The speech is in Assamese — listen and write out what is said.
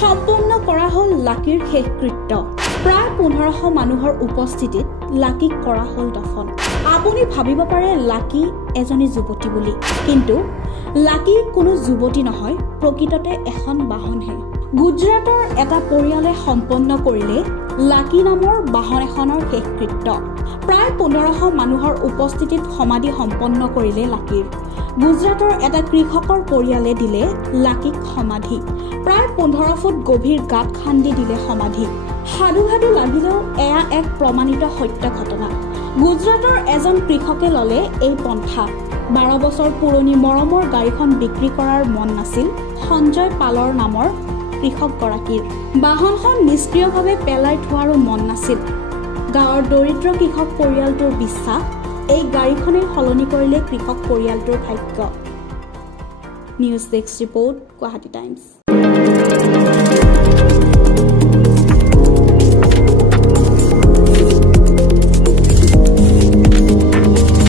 সম্পূৰ্ণ কৰা হ'ল লাকিৰ শেষকৃত্য। প্ৰায় 1500 মানুহৰ উপস্থিতিত লাকিক কৰা হ'ল দফন। আপুনি ভাবিব পাৰে লাকি এজনী যুৱতী বুলি, কিন্তু লাকি কোনো যুৱতী নহয়, প্ৰকৃততে এখন বাহনহে। গুজৰাটৰ এটা পৰিয়ালে সম্পন্ন কৰিলে লাকি নামৰ বাহন এখনৰ শেষকৃত্য। প্ৰায় 1500 মানুহৰ উপস্থিতিত সমাধি সম্পন্ন কৰিলে লাকিৰ। গুজৰাটৰ এটা কৃষকৰ পৰিয়ালে দিলে লাকিক সমাধি। প্ৰায় 15 ফুট গভীৰ গাঁত খান্দি দিলে সমাধি। সাধু সাধু লাগিলেও এয়া এক প্ৰমাণিত সত্য ঘটনা। গুজৰাটৰ এজন কৃষকে ললে এই পন্থা। 12 বছৰ পুৰণি মৰমৰ গাড়ীখন বিক্ৰী কৰাৰ মন নাছিল সঞ্জয় পালৰ নামৰ কৃষকগৰাকীৰ। বাহনখন নিষ্ক্ৰিয়ভাৱে পেলাই থোৱাৰো মন নাছিল। গাঁৱৰ দৰিদ্ৰ কৃষক পৰিয়ালটোৰ বিশ্বাস, এই গাড়ীখনে সলনি কৰিলে কৃষক পৰিয়ালটোৰ ভাগ্য। News desk report, Guwahati times.